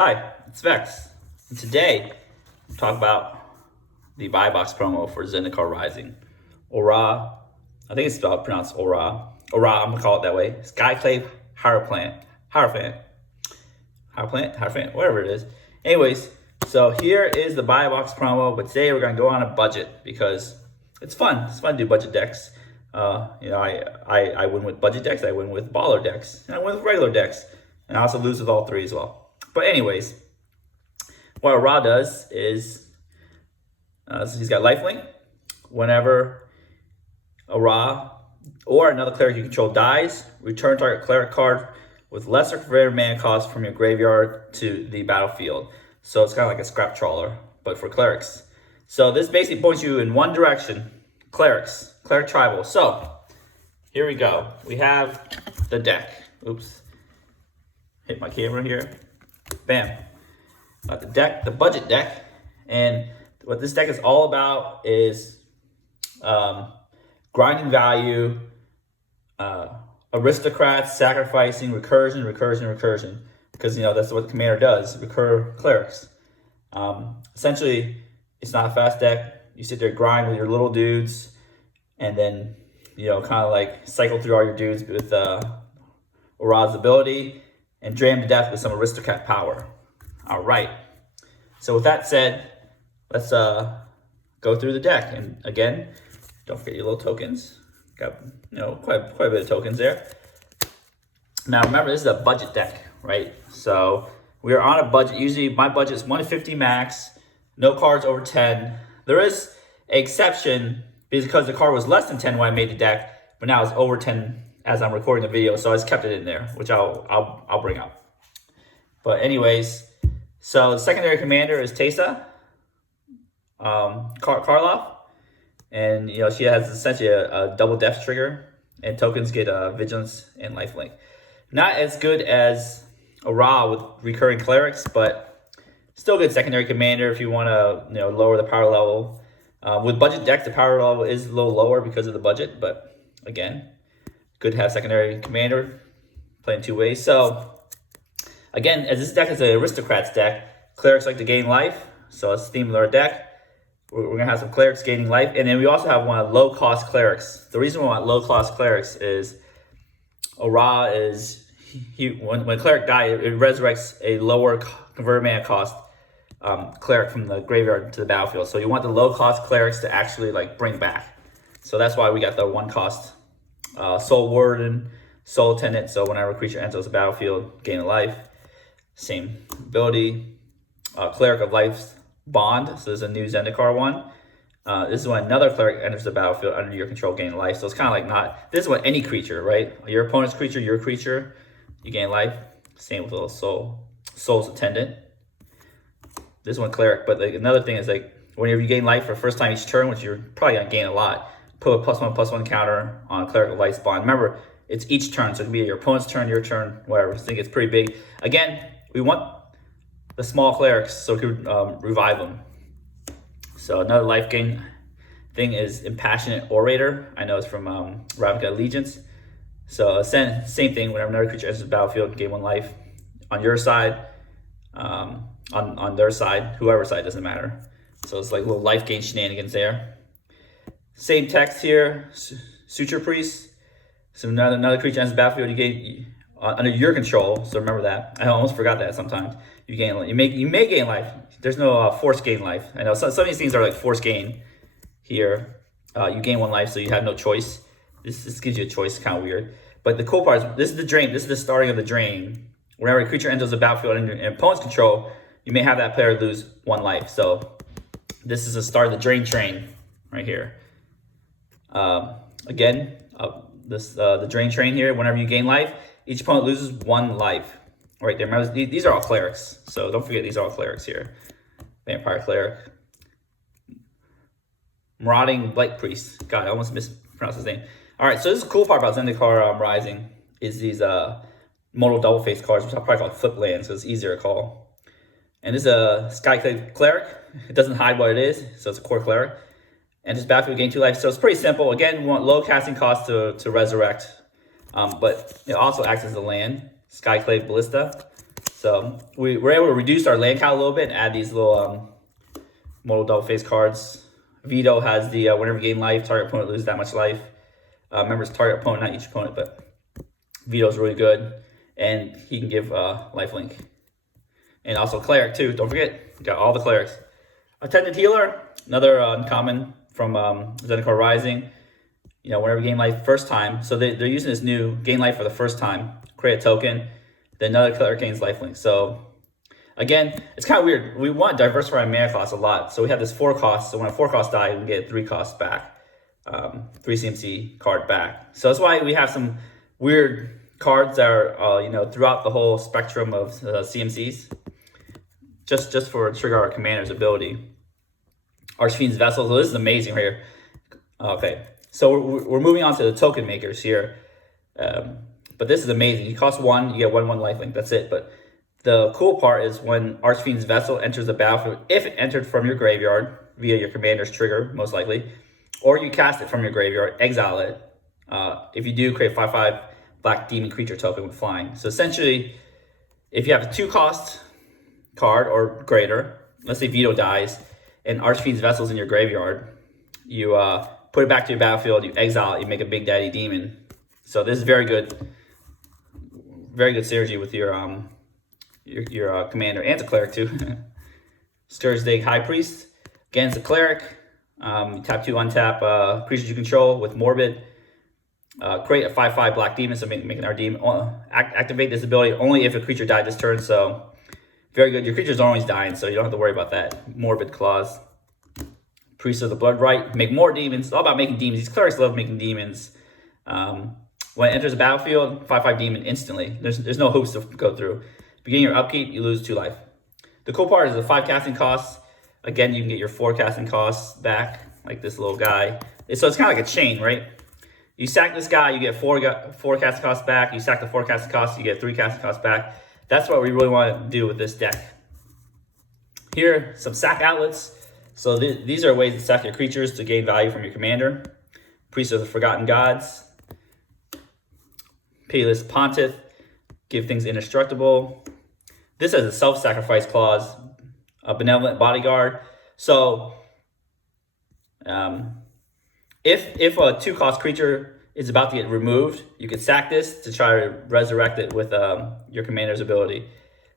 Hi, it's Vex. And today, we'll talk about the buy box promo for Zendikar Rising. Orah, I think it's pronounced Orah. Orah, I'm gonna call it that way. Skyclave Hierophant, whatever it is. Anyways, so here is the buy box promo, but today we're gonna go on a budget because it's fun. It's fun to do budget decks. I win with budget decks, I win with baller decks, and I win with regular decks. And I also lose with all three as well. But anyways, what Orah does is, he's got lifelink. Whenever Orah or another cleric you control dies, return target cleric card with lesser converted mana cost from your graveyard to the battlefield. So it's kind of like a scrap trawler, but for clerics. So this basically points you in one direction, clerics, cleric tribal. So here we go. We have the deck. Oops. Hit my camera here. Bam. Got the deck, the budget deck. And what this deck is all about is grinding value, aristocrats, sacrificing, recursion. Because, that's what the commander does, recur clerics. Essentially, it's not a fast deck. You sit there, grind with your little dudes, and then, kind of like cycle through all your dudes with Orah's ability, and drain them to death with some aristocrat power. All right. So with that said, let's go through the deck. And again, don't forget your little tokens. Got quite a bit of tokens there. Now remember, this is a budget deck, right? So we are on a budget. Usually my budget is 150 max, no cards over 10. There is an exception because the card was less than 10 when I made the deck, but now it's over 10 as I'm recording the video, so I just kept it in there, which I'll bring up. But anyways, so the secondary commander is Teysa Karlov, and she has essentially a double death trigger, and tokens get vigilance and lifelink. Not as good as Orah with recurring clerics, but still good secondary commander if you want to lower the power level. With budget decks, the power level is a little lower because of the budget, but again, good to have secondary commander playing two ways. So again, as this deck is an aristocrats deck, clerics like to gain life. So it's the theme of our deck. We're going to have some clerics gaining life. And then we also have one of low-cost clerics. The reason we want low-cost clerics is Orah is, when a cleric dies, it resurrects a lower converted mana cost cleric from the graveyard to the battlefield. So you want the low-cost clerics to actually bring back. So that's why we got the one-cost Soul Warden, Soul Attendant. So whenever a creature enters the battlefield, gain a life. Same ability. Cleric of Life's Bond. So there's a new Zendikar one. This is when another cleric enters the battlefield under your control, gain life. So it's kind of like not. This is when any creature, right? Your opponent's creature, your creature, you gain life. Same with a little Soul's Attendant. This one cleric, but another thing is whenever you gain life for the first time each turn, which you're probably gonna gain a lot, put a +1/+1 counter on Cleric of Life's Bond. Remember, it's each turn, so it can be your opponent's turn, your turn, whatever. I think it's pretty big. Again, we want the small clerics so we can revive them. So another life gain thing is Impassionate Orator. I know it's from Ravnica Allegiance. So same thing, whenever another creature enters the battlefield, gain 1 life on your side, on their side, whoever's side, doesn't matter. So it's like little life gain shenanigans there. Same text here, Suture Priest. So another creature enters the battlefield, you gain under your control. So remember that. I almost forgot that sometimes. You may gain life. There's no force gain life. I know some of these things are like force gain. Here, you gain 1 life, so you have no choice. This gives you a choice. Kind of weird. But the cool part is this is the drain. This is the starting of the drain. Whenever a creature enters the battlefield under your opponent's control, you may have that player lose 1 life. So this is the start of the drain train right here. Again, the drain train here. Whenever you gain life, each opponent loses 1 life. Right there. Remember, these are all clerics, so don't forget these are all clerics here. Vampire Cleric, Marauding Blight Priest. God, I almost mispronounced his name. All right, so this is the cool part about Zendikar Rising is these modal double face cards, which I'll probably call flip lands, so it's easier to call. And this is a Skyclave Cleric. It doesn't hide what it is, so it's a core cleric. And this battlefield gain 2 life, so it's pretty simple. Again, we want low casting cost to resurrect, but it also acts as a land. Skyclave Ballista. So we were able to reduce our land count a little bit and add these little modal double face cards. Veto has the whenever you gain life, target opponent loses that much life. Remember, it's target opponent, not each opponent, but Veto is really good. And he can give lifelink. And also Cleric too, don't forget, you got all the Clerics. Attendant Healer, another uncommon from Zendikar Rising. You know, whenever you gain life first time, so they're using this new gain life for the first time, create a token, then another Cleric gains lifelink. So again, it's kind of weird. We want to diversify our mana costs a lot. So we have this 4 cost. So when a 4 cost die, we get 3 costs back, 3 CMC card back. So that's why we have some weird cards that are, you know, throughout the whole spectrum of CMCs, just for trigger our commander's ability. Archfiend's Vessel. So this is amazing right here. Okay, so we're moving on to the token makers here. But this is amazing. You cost 1, you get 1/1 lifelink. That's it. But the cool part is when Archfiend's Vessel enters the battlefield, if it entered from your graveyard via your commander's trigger, most likely, or you cast it from your graveyard, exile it. If you do, create 5/5 black demon creature token with flying. So essentially, if you have a 2 cost card or greater, let's say Veto dies, and Archfiend's Vessel's in your graveyard, you put it back to your battlefield, you exile it, you make a Big Daddy Demon. So this is very good synergy with your commander, and it's a Cleric too. Scourge Dig High Priest. Again, it's a Cleric. You tap 2, untap creatures you control with Morbid. Create a 5/5 black demon, so making our demon. Activate this ability only if a creature died this turn, so very good. Your creatures are always dying, so you don't have to worry about that. Morbid Claws. Priest of the Blood Rite. Make more demons. It's all about making demons. These Clerics love making demons. When it enters the battlefield, 5/5 demon instantly. There's no hoops to go through. Beginning your upkeep, you lose 2 life. The cool part is the 5 casting costs. Again, you can get your 4 casting costs back, like this little guy. So it's kind of like a chain, right? You sack this guy, you get 4 casting costs back. You sack the 4 casting costs, you get 3 casting costs back. That's what we really want to do with this deck. Here, some sack outlets. So these are ways to sack your creatures to gain value from your commander. Priest of the Forgotten Gods. Payless Pontiff. Give things indestructible. This has a self-sacrifice clause. A Benevolent Bodyguard. So if a 2-cost creature is about to get removed, you can sack this to try to resurrect it with your commander's ability.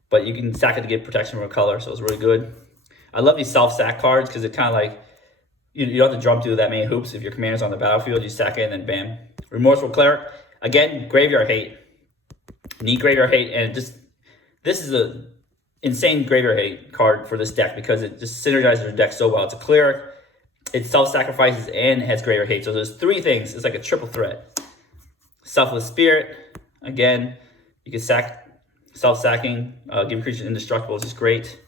But you can sack it to get protection from a color, so it's really good. I love these self-sack cards because it kind of like, you don't have to jump through that many hoops. If your commander's on the battlefield, you sack it and then bam. Remorseful Cleric. Again, graveyard hate. Need graveyard hate, and this is a insane graveyard hate card for this deck because it just synergizes your deck so well. It's a Cleric, it self-sacrifices, and has graveyard hate. So there's 3 things. It's like a triple threat. Selfless Spirit. Again, you can sack, self-sacking, give creatures indestructible, which is great.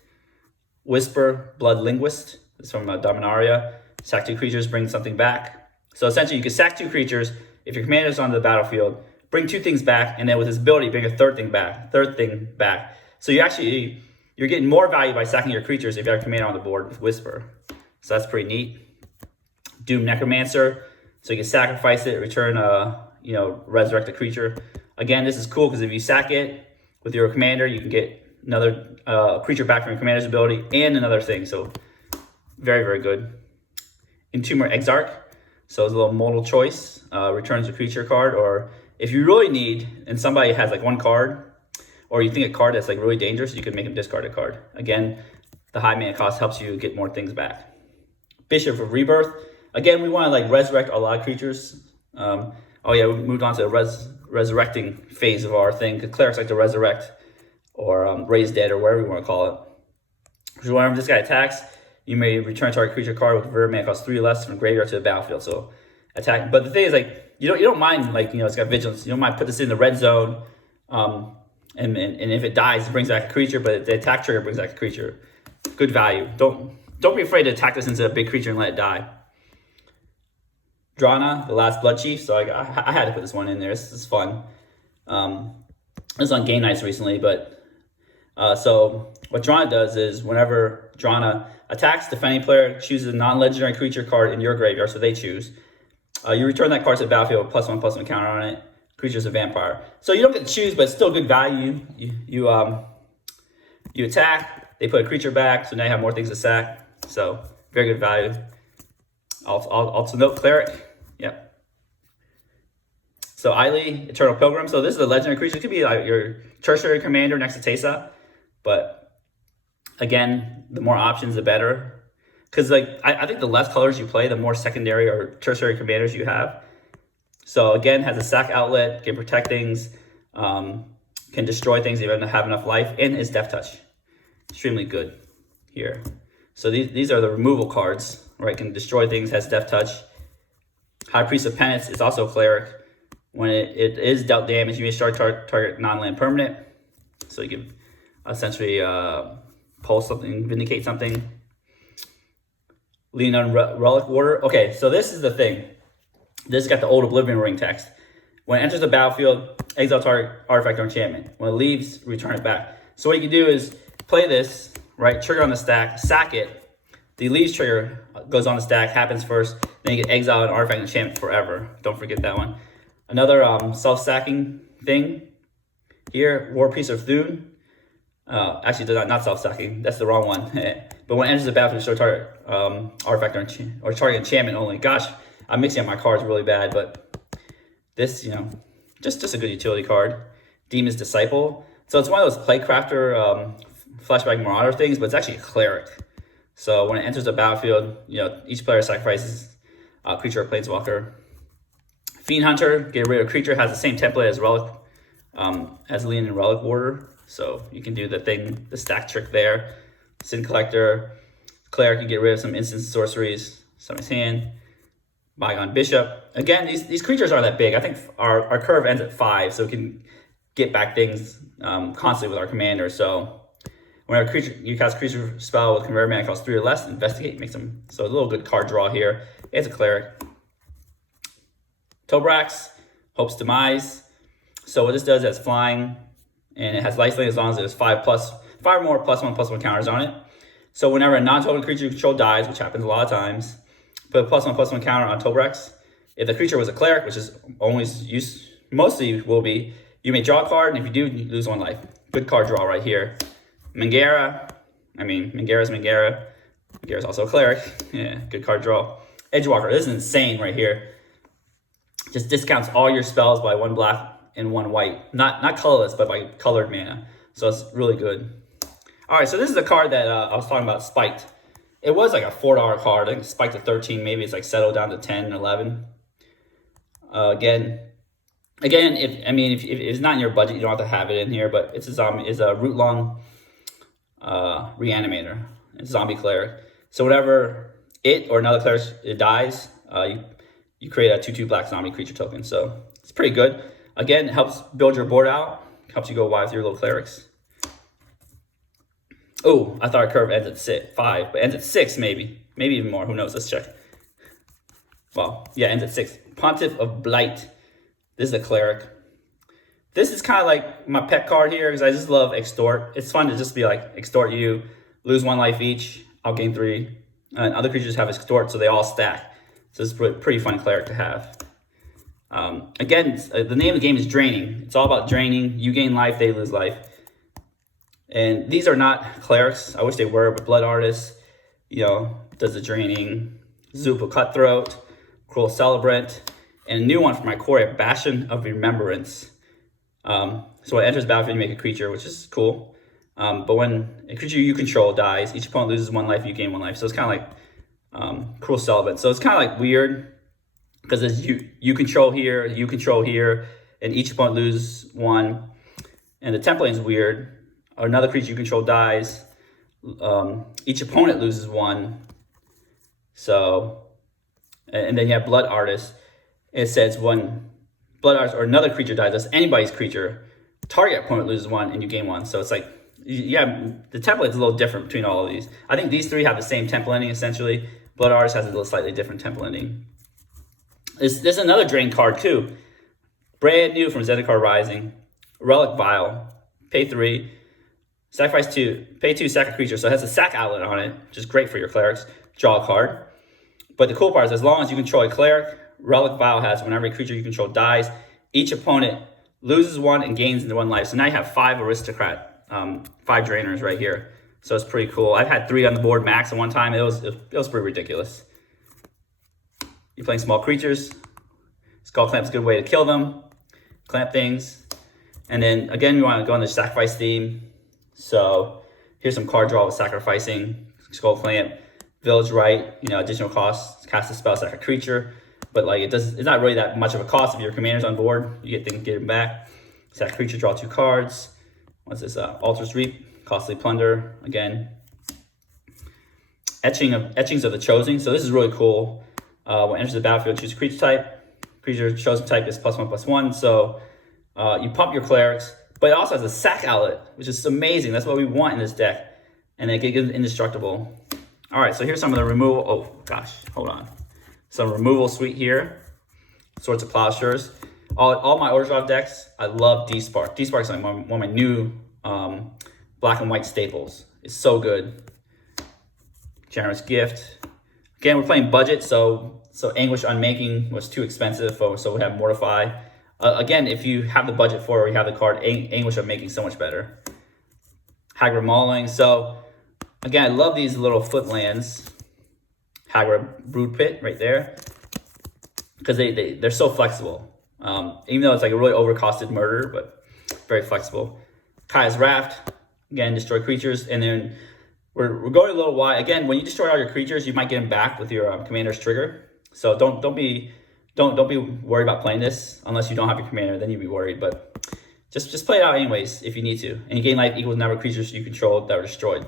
Whisper, Blood Linguist. This is from Dominaria. Sack 2 creatures, bring something back. So essentially, you can sack 2 creatures. If your commander is on the battlefield, bring 2 things back, and then with his ability, bring a third thing back. So you're getting more value by sacking your creatures if you have a commander on the board with Whisper. So that's pretty neat. Doom Necromancer. So you can sacrifice it, return resurrect a creature. Again, this is cool because if you sack it with your commander, you can get another creature back from your commander's ability and another thing. So very, very good. Entomber Exarch. So it's a little modal choice. Returns a creature card, or if you really need, and somebody has like 1 card, or you think a card that's like really dangerous, you can make them discard a card. Again, the high mana cost helps you get more things back. Bishop of Rebirth. Again, we want to like resurrect a lot of creatures. Oh yeah, we moved on to the resurrecting phase of our thing. Clerics like to resurrect or raise dead or whatever you want to call it. So whenever this guy attacks, you may return target creature card with rare mana cost 3 less from graveyard to the battlefield. So attack. But the thing is, like, you don't mind, like, it's got vigilance. You don't mind put this in the red zone. And if it dies, it brings back a creature, but the attack trigger brings back a creature. Good value. Don't be afraid to attack this into a big creature and let it die. Drana, the Last Blood Chief. So I had to put this one in there. This is fun. This was on game nights recently, but so what Drana does is whenever Drana attacks, defending player chooses a non-legendary creature card in your graveyard, so they choose. You return that card to the battlefield with +1/+1 counter on it. Creature's a vampire. So you don't get to choose, but it's still good value. You You attack, they put a creature back, so now you have more things to sack. So very good value. Also note Cleric. Yep. So Eiley, Eternal Pilgrim. So this is a legendary creature. It could be like your tertiary commander next to Teysa. But again, the more options, the better. Because like I think the less colors you play, the more secondary or tertiary commanders you have. So again, has a sack outlet, can protect things, can destroy things even have enough life, and is Death Touch. Extremely good here. So these are the removal cards, right? Can destroy things, has Death Touch. High Priest of Penance is also Cleric. When it is dealt damage, you may start target non-land permanent. So you can essentially pull something, vindicate something. Lean on Relic Warder. Okay, so this is the thing. This has got the old Oblivion Ring text. When it enters the battlefield, exile target artifact or enchantment. When it leaves, return it back. So what you can do is play this, right? Trigger on the stack, sack it. The leaves trigger goes on the stack, happens first. Then you can exile an artifact and enchantment forever. Don't forget that one. Another self-stacking thing here, War Priest of Thune. Actually, not self-stacking. That's the wrong one. But when it enters the battlefield, you start target artifact or target enchantment only. Gosh, I'm mixing up my cards really bad, but this, just a good utility card. Demon's Disciple. So it's one of those Playcrafter flashback Marauder things, but it's actually a Cleric. So when it enters the battlefield, each player sacrifices a creature or planeswalker. Fiend Hunter, get rid of creature, has the same template as Relic, as Lean and Relic Warder. So you can do the stack trick there. Sin Collector, Cleric can get rid of some instant sorceries, summon his hand. Bygone Bishop. Again, these creatures aren't that big. I think our curve ends at 5, so we can get back things constantly with our commander. So whenever you cast creature spell with convert mana costs 3 or less, investigate makes them. So a little good card draw here. It's a Cleric. Tobrax, Hope's Demise. So what this does is flying, and it has lifelink as long as there's 5 or more +1/+1 counters on it. So whenever a non-token creature you control dies, which happens a lot of times, put a +1/+1 counter on Tobrax. If the creature was a Cleric, which is mostly will be, you may draw a card, and if you do, you lose 1 life. Good card draw right here. Mangara. Mangara's Mangara. Mangara's also a Cleric. Yeah, good card draw. Edgewalker. This is insane right here. Just discounts all your spells by 1 black and 1 white. Not colorless, but by colored mana. So it's really good. All right, so this is the card that I was talking about, Spiked. It was like a $4 card. I think it's spiked to 13. Maybe it's like settled down to 10 and 11. Again, if it's not in your budget, you don't have to have it in here. But it's a zombie. It's a Rootlong Reanimator. It's a zombie Cleric. So whenever it or another Cleric dies, you create a 2/2 black zombie creature token. So it's pretty good. Again, it helps build your board out. Helps you go wide with your little Clerics. Oh, I thought our curve ends at 5, but ends at 6 maybe. Maybe even more. Who knows? Let's check. Well, yeah, ends at 6. Pontiff of Blight. This is a Cleric. This is kind of like my pet card here because I just love Extort. It's fun to just be like, Extort you, lose 1 life each, I'll gain 3. And other creatures have Extort, so they all stack. So it's a pretty fun Cleric to have. Again, the name of the game is Draining. It's all about draining. You gain life, they lose life. And these are not Clerics. I wish they were, but Blood Artist, does the draining. Zupa Cutthroat, Cruel Celebrant, and a new one for my core, Bastion of Remembrance. So when it enters the battlefield, you make a creature, which is cool. But when a creature you control dies, each opponent loses 1 life, you gain 1 life. So it's kind of like Cruel Celebrant. So it's kind of like weird because it's you control here, and each opponent loses 1. And the template is weird. Another creature you control dies. Each opponent loses 1. So, and then you have Blood Artist. It says when Blood Artist or another creature dies, that's anybody's creature, target opponent loses 1 and you gain 1. So it's like, the template is a little different between all of these. I think these 3 have the same template ending essentially. Blood Artist has a little slightly different template ending. There's another drain card too. Brand new from Zendikar Rising. Relic Vial. Pay 3. Sacrifice 2. Pay 2, sack a creature. So it has a sack outlet on it, which is great for your Clerics. Draw a card. But the cool part is as long as you control a Cleric, Relic Vial has whenever a creature you control dies, each opponent loses 1 and gains into 1 life. So now you have 5 Aristocrat 5 drainers right here. So it's pretty cool. I've had 3 on the board max at one time. It was pretty ridiculous. You're playing small creatures. Skull Clamp's a good way to kill them, clamp things. And then again, you want to go on the sacrifice theme. So here's some card draw with sacrificing, Skull Clamp, Village Rite, you know, additional costs, cast a spell, sack a creature. But like it's not really that much of a cost if your commander's on board. You get them back. Sack a creature, draw 2 cards. What's this? Altar's Reap, Costly Plunder. Again, etchings of the Chosen. So this is really cool. When it enters the battlefield, choose a creature type. Creature chosen type is +1/+1. So you pump your Clerics, but it also has a sack outlet, which is amazing. That's what we want in this deck. And it gets indestructible. All right, so here's some of the removal. Oh gosh, hold on. Some removal suite here. Swords of Plowshares. All my Order Drive decks, I love D-Spark. D-Spark is like one of my new black and white staples. It's so good. Generous Gift. Again, we're playing budget, so Anguish Unmaking was too expensive, so we have Mortify. Again, if you have the budget for it, or you have the card, Anguish Unmaking so much better. Hagra Mauling. So again, I love these little foot lands. Hagra Brood Pit right there, because they're so flexible. Even though it's like a really overcosted murder, but very flexible. Kaya's Raft, again, destroy creatures. And then we're going a little wide. Again, when you destroy all your creatures, you might get them back with your commander's trigger. So don't be worried about playing this unless you don't have your commander. Then you'd be worried. But just play it out anyways if you need to. And you gain life equals number of creatures you control that were destroyed.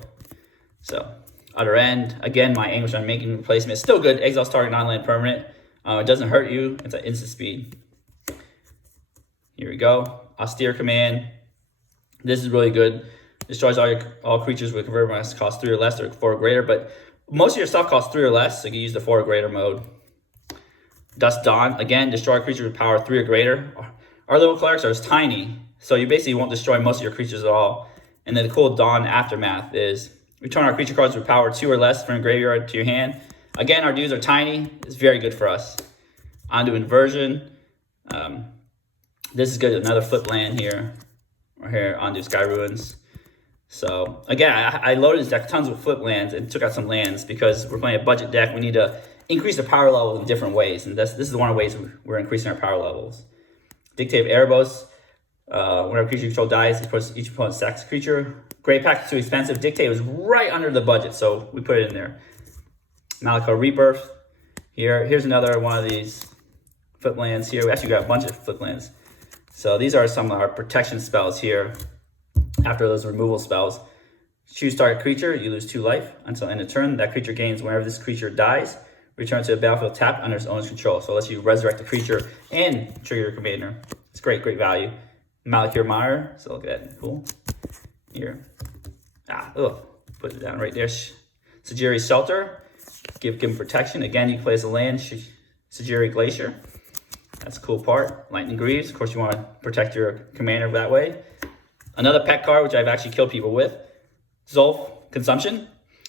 So other end, again, my Anguish Unmaking replacement is still good. Exiles target non-land permanent. It doesn't hurt you. It's an instant speed. Here we go. Austere Command. This is really good. Destroys all creatures with converted mass cost 3 or less or 4 or greater, but most of your stuff costs 3 or less, so you can use the 4 or greater mode. Dusk Dawn, again, destroy creatures with power 3 or greater. Our little Clerics are tiny, so you basically won't destroy most of your creatures at all. And then the cool Dawn Aftermath is return our creature cards with power 2 or less from your graveyard to your hand. Again, our dudes are tiny. It's very good for us. On to Inversion. This is good. Another flip land here. Right here, onto Sky Ruins. So again, I loaded this deck tons with flip lands and took out some lands because we're playing a budget deck. We need to increase the power level in different ways, and this is one of the ways we're increasing our power levels. Dictate of Erebos. Whenever creature you control dies, each opponent sacks a creature. Great Pact is too expensive. Dictate was right under the budget, so we put it in there. Malika Rebirth. Here's another one of these flip lands here. We actually got a bunch of flip lands. So these are some of our protection spells here. After those removal spells, choose target creature, you lose 2 life until end of turn. That creature gains whenever this creature dies. Return to the battlefield tapped under its owner's control. So it lets you resurrect the creature and trigger your commander. It's great value. Malakir Mire, so look at that, cool. Here, put it down right there. Sajiri's Shelter, give him protection. Again, you play as a land, Sajiri Glacier. That's a cool part. Lightning Greaves, of course you want to protect your commander that way. Another pet card, which I've actually killed people with. Zolf Consumption.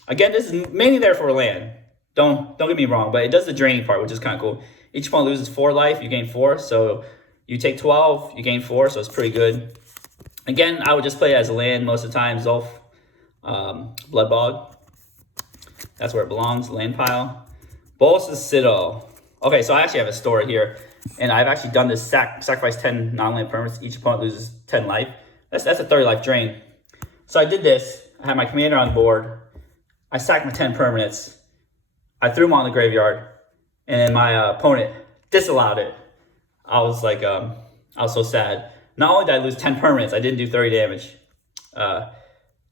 Again, this is mainly there for land. Don't get me wrong, but it does the draining part, which is kind of cool. Each opponent loses 4 life, you gain 4. So you take 12, you gain 4, so it's pretty good. Again, I would just play it as a land most of the time. Zolf, Bloodbog. That's where it belongs, land pile. Bolas' Citadel. Okay, so I actually have a story here. And I've actually done this sacrifice 10 non-land permanents. Each opponent loses 10 life. That's a 30 life drain. So I did this. I had my commander on board. I sacked my 10 permanents. I threw them on the graveyard. And then my opponent disallowed it. I was like, I was so sad. Not only did I lose 10 permanents, I didn't do 30 damage.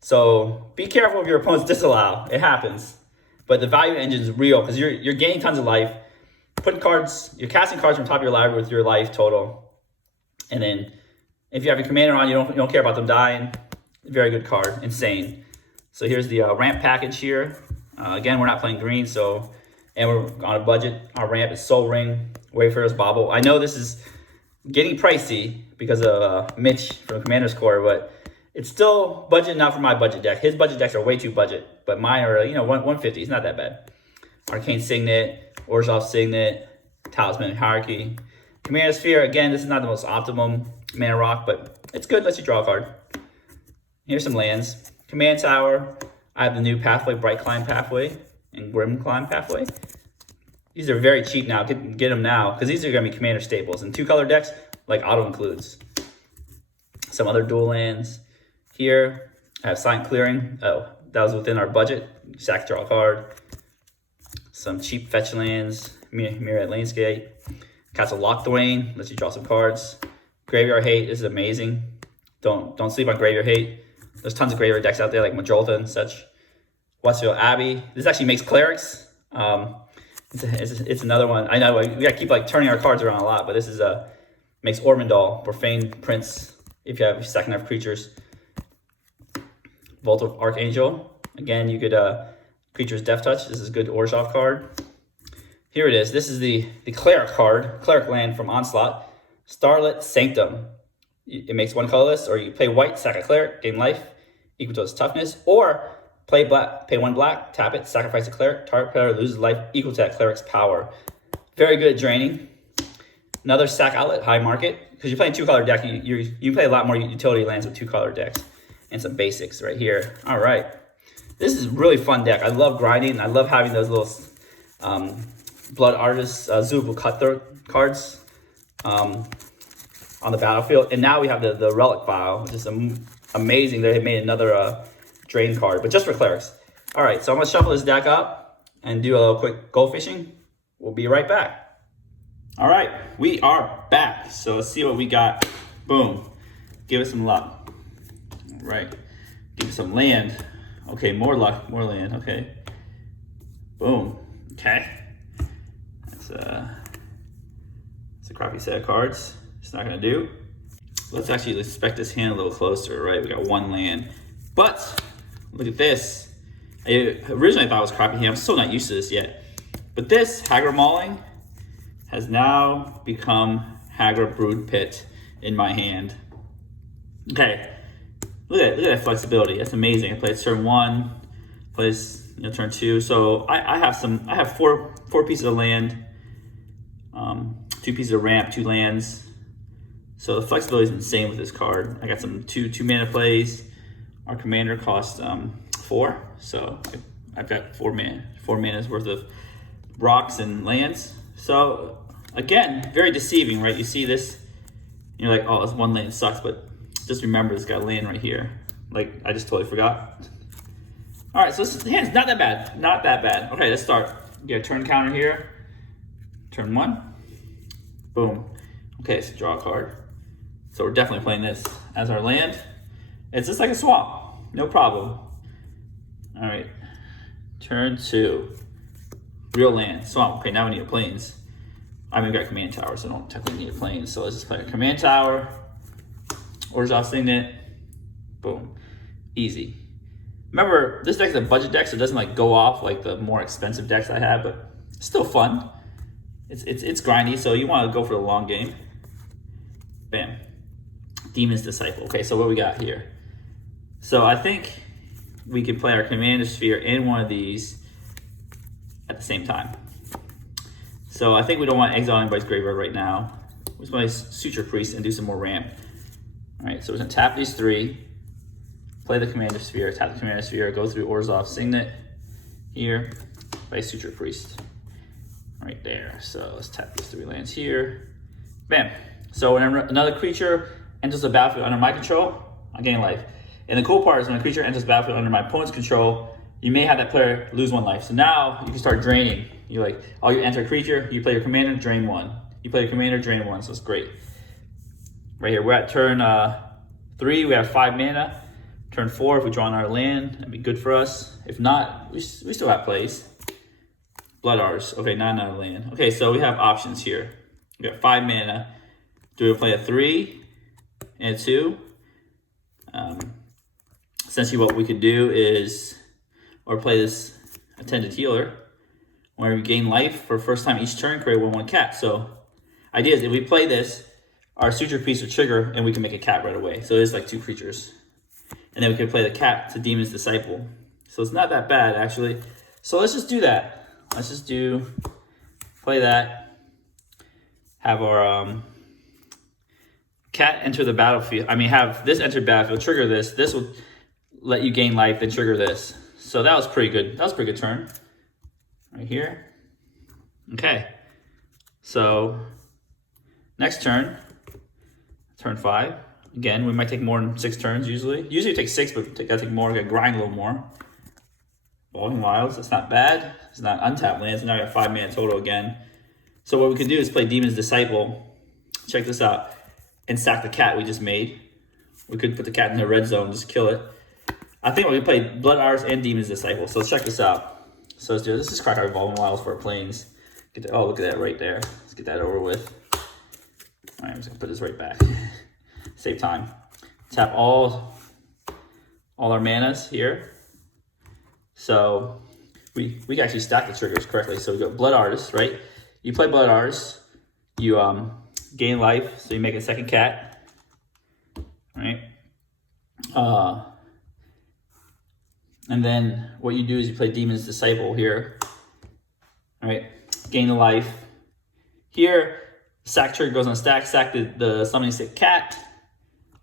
So be careful if your opponents disallow. It happens. But the value engine is real because you're gaining tons of life. Putting cards, you're casting cards from top of your library with your life total. And then if you have your commander on, you don't care about them dying. Very good card, insane. So here's the ramp package here. Again, we're not playing green, and we're on a budget. Our ramp is Soul Ring, Wayfarer's Bauble. I know this is getting pricey because of Mitch from Commander's Core, but it's still budget enough for my budget deck. His budget decks are way too budget, but mine are 150. It's not that bad. Arcane Signet, Orzhov Signet, Talisman Hierarchy. Commander Sphere, again, this is not the most optimum mana rock, but it's good, lets you draw a card. Here's some lands. Command Tower. I have the new Pathway, Bright Climb Pathway, and Grim Climb Pathway. These are very cheap now. Get them now, because these are going to be commander staples. And 2-color decks, like auto includes. Some other dual lands. Here, I have Silent Clearing. Oh, that was within our budget. Sack, draw a card. Some cheap fetch lands. Myriad Landscape. Castle Lochthwain lets you draw some cards. Graveyard Hate is amazing. Don't sleep on Graveyard Hate. There's tons of graveyard decks out there like Majolta and such. Westfield Abbey. This actually makes Clerics. It's another one. I know we gotta keep like turning our cards around a lot, but this is makes Ormondal, Profane Prince. If you have second enough creatures. Vault of Archangel. Again, you could creatures Death Touch. This is a good Orzhov card. Here it is. This is the Cleric card, Cleric land from Onslaught. Starlit Sanctum. It makes 1 colorless, or you play white, sack a Cleric, gain life equal to its toughness, or play black, pay 1 black, tap it, sacrifice a Cleric, target player loses life equal to that Cleric's power. Very good at draining. Another sack outlet, high market, because you're playing 2-color deck. You play a lot more utility lands with 2-color decks, and some basics right here. All right, this is a really fun deck. I love grinding. I love having those little Blood Artist, Zubul Cutthroat cards on the battlefield. And now we have the Relic File, which is amazing. They made another drain card, but just for Clerics. All right, so I'm gonna shuffle this deck up and do a little quick gold fishing. We'll be right back. All right, we are back. So let's see what we got. Boom, give us some luck. All right, give us some land. Okay, more luck, more land, okay. Boom, okay. That's a crappy set of cards. It's not gonna do. Let's actually inspect this hand a little closer, right? We got 1 land, but look at this. Originally I thought it was crappy hand. I'm still not used to this yet. But this Hagra Mauling has now become Hagra Brood Pit in my hand. Okay, look at that flexibility. That's amazing. I played turn 1, plays turn 2. So I have four pieces of land, 2 pieces of ramp, 2 lands. So the flexibility is insane with this card. I got some two mana plays. Our commander costs 4, so I've got 4 mana's worth of rocks and lands. So again, very deceiving, right? You see this, you're like, oh, this 1 land sucks, but just remember it's got a land right here. Like, I just totally forgot. All right, so this hand's not that bad, not that bad. Okay, let's start. Get a turn counter here. Turn 1, boom. Okay, so draw a card. So we're definitely playing this as our land. It's just like a swamp, no problem. All right, turn 2, real land, swamp. Okay, now we need a plains. I mean, we got command tower, so I don't technically need a plains. So let's just play a command tower, Orzhov Signet, boom, easy. Remember, this deck is a budget deck, so it doesn't like go off like the more expensive decks I have, but it's still fun. It's grindy, so you want to go for the long game. Bam. Demon's Disciple. Okay, so what we got here? So I think we can play our Commander Sphere in one of these at the same time. So I think we don't want to exile anybody's graveyard right now. We just want to Suture Priest and do some more ramp. All right, so we're going to tap these 3, play the Commander Sphere, tap the Commander Sphere, go through Orzhov Signet here, play Suture Priest. Right there. So let's tap these 3 lands here. Bam. So whenever another creature enters the battlefield under my control, I gain life. And the cool part is when a creature enters the battlefield under my opponent's control, you may have that player lose 1 life. So now you can start draining. You like, oh, you enter a creature, you play your commander, drain 1. You play your commander, drain 1. So it's great. Right here, we're at turn 3. We have 5 mana. Turn 4, if we draw on our land, that'd be good for us. If not, we still have plays. Blood Artist. Okay, not another land. Okay, so we have options here. We got 5 mana. Do we play a 3 and a 2? Essentially what we could do is, or play this Attended Healer, where we gain life for first time each turn, create 1/1 cat. So idea is if we play this, our Suture Piece would trigger and we can make a cat right away. So it's like 2 creatures. And then we can play the cat to Demon's Disciple. So it's not that bad actually. So let's just do that. Let's just play that. Have our cat enter the battlefield. I mean, have this enter battlefield, trigger this. This will let you gain life, then trigger this. So that was pretty good. That was a pretty good turn. Right here. Okay. So next turn, turn 5. Again, we might take more than 6 turns usually. Usually it takes 6, but gotta take more, gotta grind a little more. Evolving Wilds, that's not bad. It's not untapped lands, and now we have 5 mana total again. So what we could do is play Demon's Disciple. Check this out. And sack the cat we just made. We could put the cat in the red zone, just kill it. I think we're gonna play Blood Artist and Demon's Disciple. So let's check this out. So let's do this. Let's just crack our Evolving Wilds for our planes. Get the, oh, look at that right there. Let's get that over with. All right, I'm just gonna put this right back. Save time. Tap all our manas here. So we can actually stack the triggers correctly. So we go Blood Artist, right? You play Blood Artist, you gain life, so you make a second cat, right? And then what you do is you play Demon's Disciple here, right? Gain the life. Here, sack trigger goes on stack, sack the summoning stick cat.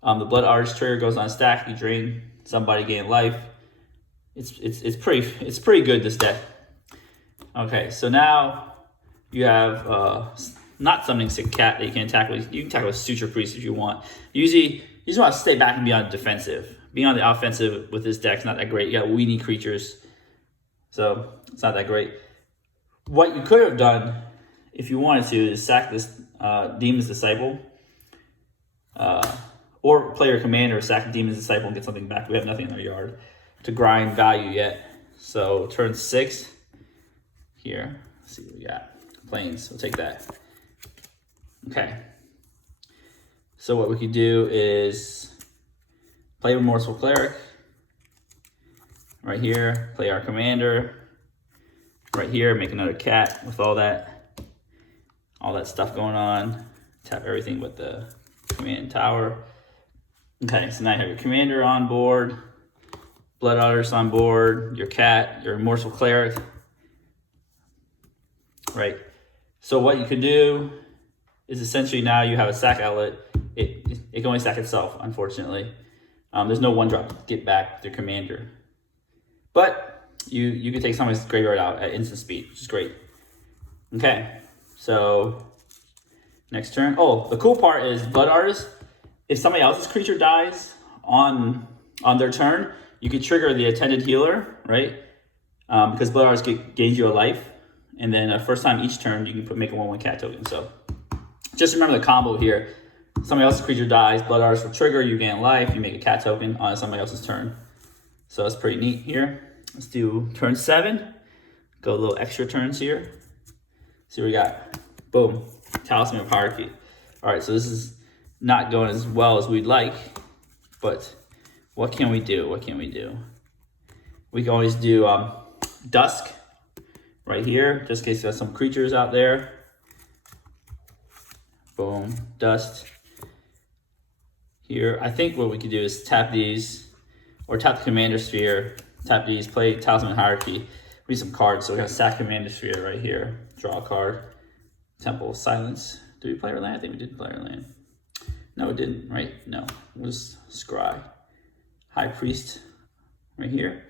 The Blood Artist trigger goes on stack, you drain somebody, gain life. It's pretty good, this deck. Okay, so now you have not summoning stick cat that you can attack with. You can attack with Suture Priest if you want. Usually you just want to stay back and be on the defensive. Being on the offensive with this deck's not that great. You got weenie creatures, so it's not that great. What you could have done if you wanted to is sack this Demon's Disciple, or play your commander, sack Demon's Disciple and get something back. We have nothing in our yard to grind value yet. So turn 6 here. Let's see what we got. Plains, we'll take that. Okay. So what we could do is play Remorseful Cleric right here, play our commander right here, make another cat with all that stuff going on. Tap everything but the command tower. Okay, so now you have your commander on board, Blood Artist on board, your cat, your Remorseful Cleric. Right. So what you could do is essentially now you have a sack outlet. It can only sack itself, unfortunately. There's no 1-drop to get back with your commander. But you can take somebody's graveyard out at instant speed, which is great. Okay, so next turn. Oh, the cool part is Blood Artist, if somebody else's creature dies on their turn, you can trigger the Attended Healer, right? Because Blood Artist gains you a life. And then first time each turn, you can make a 1/1 cat token. So just remember the combo here. Somebody else's creature dies, Blood Artist will trigger, you gain life, you make a cat token on somebody else's turn. So that's pretty neat here. Let's do turn 7. Go a little extra turns here. See what we got. Boom. Talisman of Hierarchy. All right, so this is not going as well as we'd like, but what can we do? What can we do? We can always do Dusk right here, just in case there's some creatures out there. Boom, Dust. Here, I think what we could do is tap these, or tap the Commander Sphere, tap these, play Talisman Hierarchy, read some cards. So we're gonna sack Commander Sphere right here, draw a card. Temple of Silence. Did we play our land? I think we did play our land. No, it didn't, right? No, we'll just scry. High Priest right here.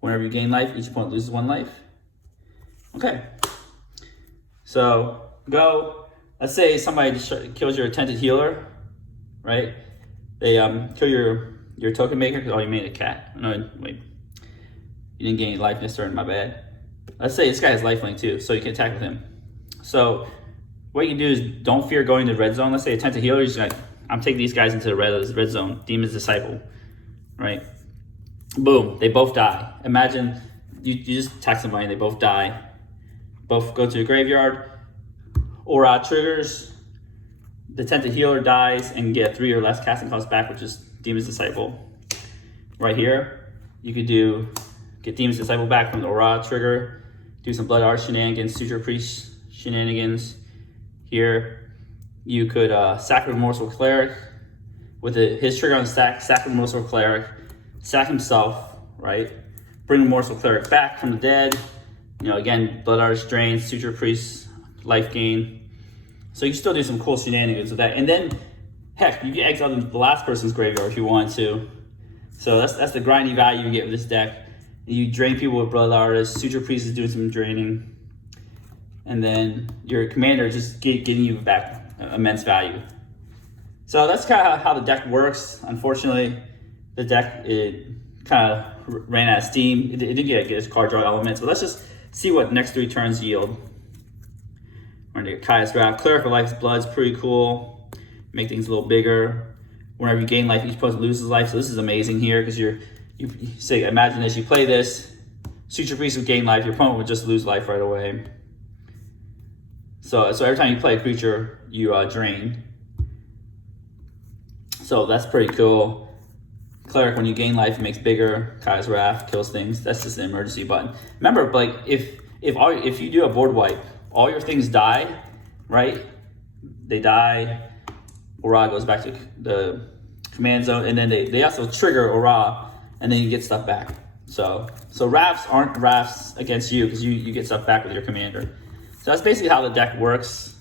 Whenever you gain life, each opponent loses 1 life. Okay, so go. Let's say somebody just kills your Attended Healer, right? They kill your token maker because you made a cat. No, wait, you didn't gain any life this turn. My bad. Let's say this guy has lifelink too, so you can attack with him. So what you can do is don't fear going to the red zone. Let's say Attended Healer, you're just like, I'm taking these guys into the red zone. Demon's Disciple, right? Boom, they both die. Imagine you just attack somebody and they both die. Both go to the graveyard. Orah triggers. The Attended Healer dies and get 3 or less casting costs back, which is Demon's Disciple. Right here, you could get Demon's Disciple back from the Orah trigger. Do some Blood Artist shenanigans, Suture Priest shenanigans. Here, you could sack Remorseful Cleric with his trigger on the stack. Sack Remorseful Cleric, sack himself, right? Bring Remorseful Cleric back from the dead. You know, again, Blood Artist Drains, Suture Priest, life gain. So you can still do some cool shenanigans with that. And then, heck, you can exile the last person's graveyard if you want to. So that's the grindy value you get with this deck. You drain people with Blood Artist, Suture Priest is doing some draining, and then your commander just getting you back immense value. So that's kind of how the deck works. Unfortunately, the deck, it kind of ran out of steam. It didn't get its card draw elements, but let's just see what next 3 turns yield. We're gonna get Kaya's Wrath. Cleric for Life's Blood's pretty cool. Make things a little bigger. Whenever you gain life, each opponent loses life. So this is amazing here because you say, imagine this, you play this, Suture Priest would gain life, your opponent would just lose life right away. So every time you play a creature, you drain. So that's pretty cool. Cleric, when you gain life, it makes bigger. Kaya's Wrath kills things. That's just an emergency button. Remember, like if you do a board wipe, all your things die, right? They die. Orah goes back to the command zone, and then they also trigger Orah, and then you get stuff back. So Wraths aren't Wraths against you because you get stuff back with your commander. So that's basically how the deck works.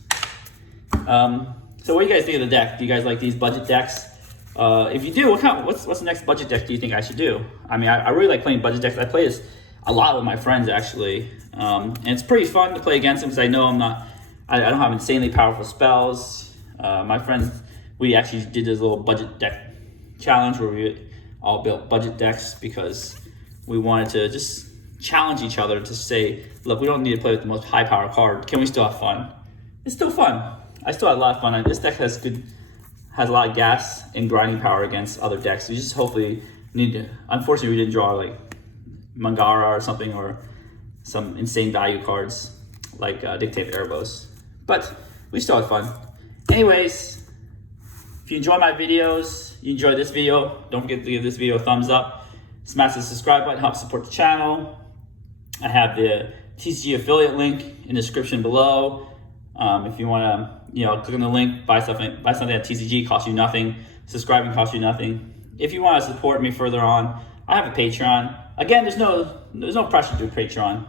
So what do you guys think of the deck? Do you guys like these budget decks? If you do, what's the next budget deck do you think I should do? I mean, I really like playing budget decks. I play this a lot with my friends actually, and it's pretty fun to play against them because I know I don't have insanely powerful spells. My friends, we actually did this little budget deck challenge where we all built budget decks because we wanted to just challenge each other to say, look, we don't need to play with the most high power card. Can we still have fun? It's still fun. I still had a lot of fun. This deck has a lot of gas and grinding power against other decks. You just hopefully need to, unfortunately we didn't draw like Mangara or something or some insane value cards like Dictate Erebos. But we still had fun. Anyways, if you enjoy my videos, you enjoyed this video, don't forget to give this video a thumbs up. Smash the subscribe button, help support the channel. I have the TCG affiliate link in the description below. If you want to, click on the link, buy something at TCG, costs you nothing. Subscribing costs you nothing. If you want to support me further on, I have a Patreon. Again, there's no pressure to do Patreon,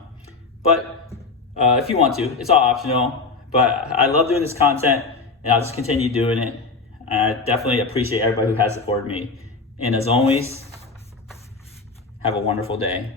but if you want to, it's all optional. But I love doing this content, and I'll just continue doing it. I definitely appreciate everybody who has supported me. And as always, have a wonderful day.